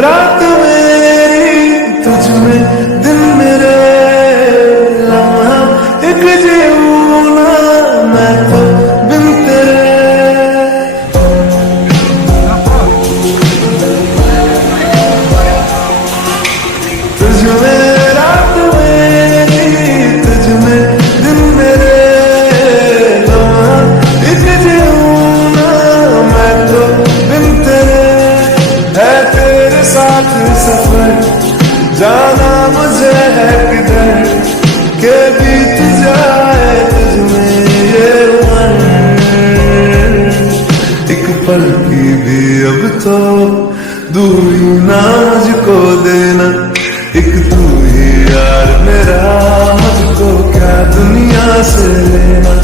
रात मेरी तुझ में, दिन मेरे, लम्हा एक जीऊं ना मैं तो बिन तेरे। तुझ में रात मेरी, तुझ में दिन मेरे, लम्हा एक जीऊं ना मैं तो बिन तेरे। है तेरे साथ सफर, जाना मुझे है किधर, के बीत जाए तुझमें ये उम्र। एक पल की भी अब तो दूरी ना मुझको देना, एक तू ही यार मेरा, मुझको क्या दुनिया से लेना।